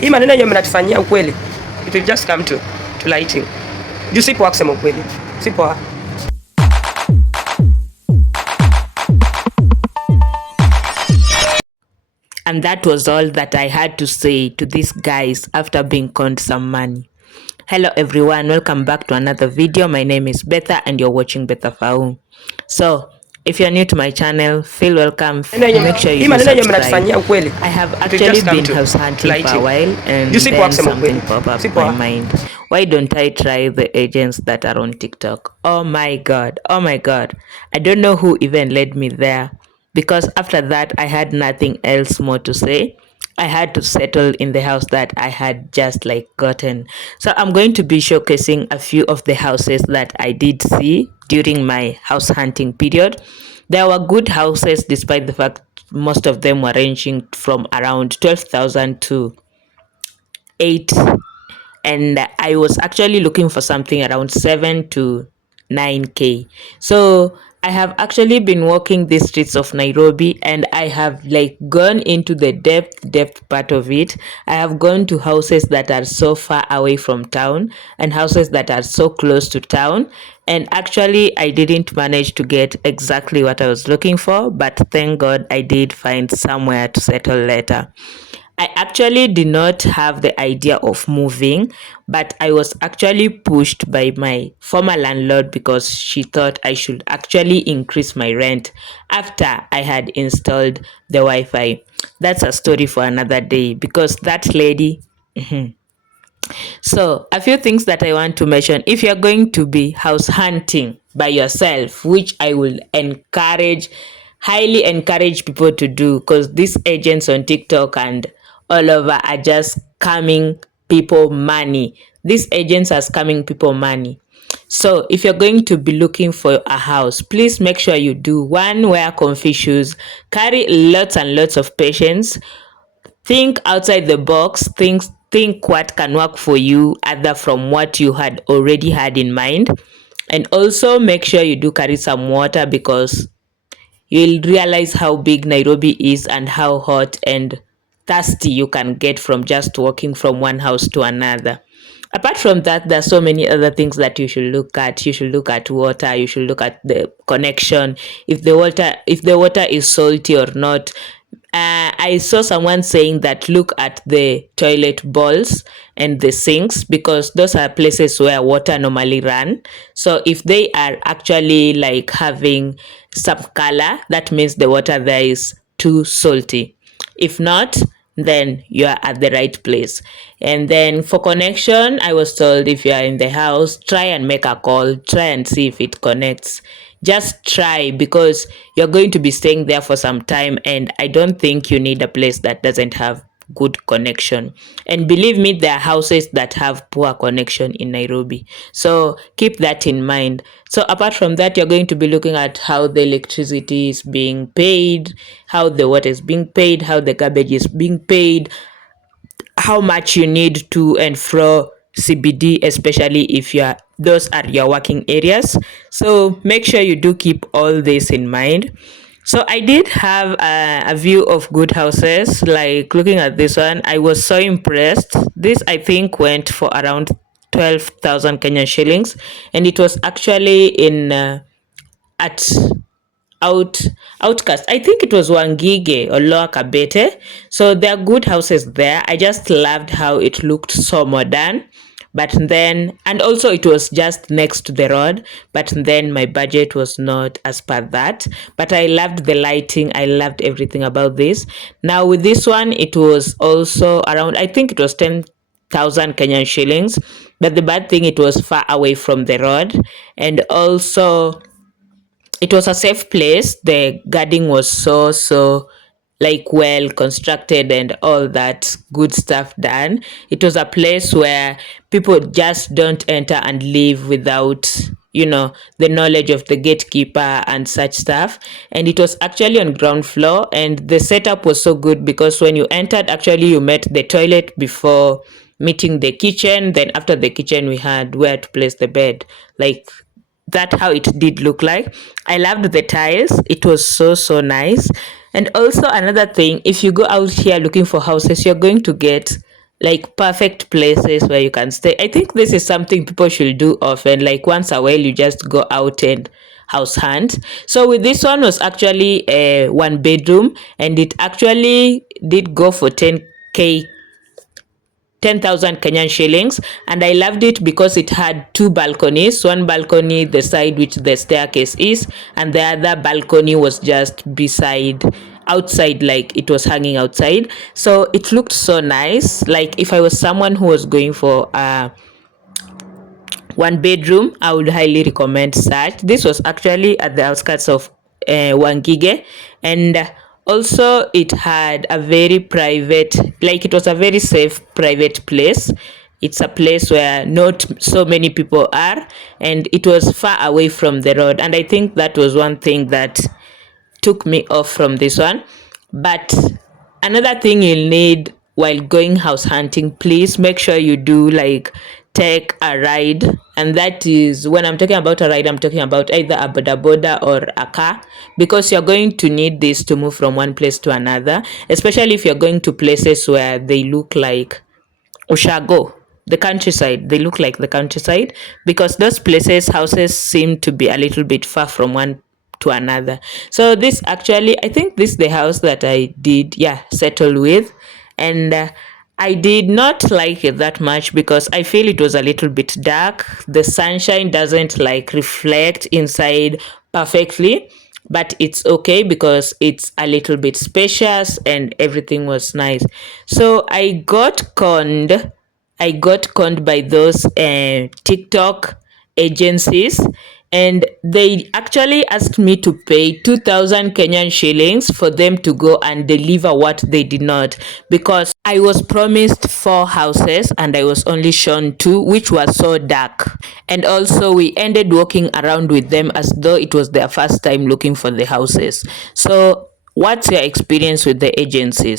hii maneno yenye mnatufanyia ukweli, it will just come to lighting. Juu si poa kusema ukweli, si poa. And that was all that I had to say to these guys after being conned some money. Hello everyone, welcome back to another video. My name is Betha and you're watching Betha Faum. So, if you're new to my channel, feel welcome. Make sure you subscribe. I have actually been house hunting for a while and then something popped up in my mind. Why don't I try the agents that are on TikTok? Oh my god, I don't know who even led me there, because after that I had nothing else more to say. I had to settle in the house that I had just gotten. So I'm going to be showcasing a few of the houses that I did see during my house hunting period. There were good houses, despite the fact most of them were ranging from around 12,000 to 8, and I was actually looking for something around 7 to 9k. So I have actually been walking the streets of Nairobi, and I have gone into the depth part of it. I have gone to houses that are so far away from town and houses that are so close to town, and actually I didn't manage to get exactly what I was looking for, but thank God I did find somewhere to settle later. I actually did not have the idea of moving, but I was actually pushed by my former landlord because she thought I should actually increase my rent after I had installed the Wi-Fi. That's a story for another day, because that lady... So, a few things that I want to mention. If you're going to be house hunting by yourself, which I will highly encourage people to do, because these agents on TikTok and all over are just scamming people money. These agents are scamming people money. So if you're going to be looking for a house, please make sure you do: 1, wear comfy shoes, carry lots and lots of patience, think outside the box, think what can work for you other from what you had already had in mind. And also make sure you do carry some water, because you'll realize how big Nairobi is and how hot and thirsty you can get from just walking from one house to another. Apart from that, there are so many other things that you should look at. You should look at water, you should look at the connection, if the water is salty or not. I saw someone saying that look at the toilet bowls and the sinks, because those are places where water normally run. So if they are actually having some color, that means the water there is too salty. If not, then you are at the right place. And then for connection, I was told if you are in the house, try and make a call, try and see if it connects. Just try, because you're going to be staying there for some time, and I don't think you need a place that doesn't have good connection. And believe me, there are houses that have poor connection in Nairobi, so keep that in mind. So apart from that, you're going to be looking at how the electricity is being paid, how the water is being paid, how the garbage is being paid, how much you need to and fro CBD, especially if those are your working areas. So make sure you do keep all this in mind. So I did have a view of good houses. Looking at this one, I was so impressed. This, I think, went for around 12,000 Kenyan shillings, and it was actually in at Outcast. I think it was Wangige or Lower Kabete. So there are good houses there. I just loved how it looked so modern. But then, and also it was just next to the road, but then my budget was not as per that. But I loved the lighting, I loved everything about this. Now with this one, it was also around, I think it was 10,000 Kenyan shillings. But the bad thing, it was far away from the road, and also it was a safe place. The garden was so well constructed and all that good stuff done. It was a place where people just don't enter and leave without the knowledge of the gatekeeper and such stuff. And it was actually on ground floor, and the setup was so good because when you entered, actually you met the toilet before meeting the kitchen. Then after the kitchen, we had where to place the bed. that how it did look like. I loved the tiles. It was so nice. And also another thing, if you go out here looking for houses, you're going to get like perfect places where you can stay. I think this is something people should do often. Like once a while, you just go out and house hunt. So with this one was actually a 1 bedroom, and it actually did go for 10k 10,000 Kenyan shillings, and I loved it because it had two balconies. One balcony the side which the staircase is, and the other balcony was just beside outside, like it was hanging outside. So it looked so nice. Like if I was someone who was going for 1 bedroom, I would highly recommend such. This was actually at the outskirts of Wangige, and also it had a very private, like it was a very safe private place. It's a place where not so many people are, and it was far away from the road. And I think that was one thing that took me off from this one. But another thing you'll need while going house hunting, please make sure you do like take a ride. And that is, when I'm talking about a ride, I'm talking about either a boda boda or a car, because you're going to need this to move from one place to another, especially if you're going to places where they look like Ushago, the countryside. They look like the countryside, because those places, houses seem to be a little bit far from one to another. So this actually, I think this is the house that I did, yeah, settle with. And I did not like it that much because I feel it was a little bit dark. The sunshine doesn't like reflect inside perfectly, but it's okay because it's a little bit spacious and everything was nice. So I got conned by those TikTok agencies, and they actually asked me to pay 2,000 Kenyan shillings for them to go and deliver what they did not, because I was promised 4 houses and I was only shown 2, which was so dark. And also we ended walking around with them as though it was their first time looking for the houses. So what's your experience with the agencies?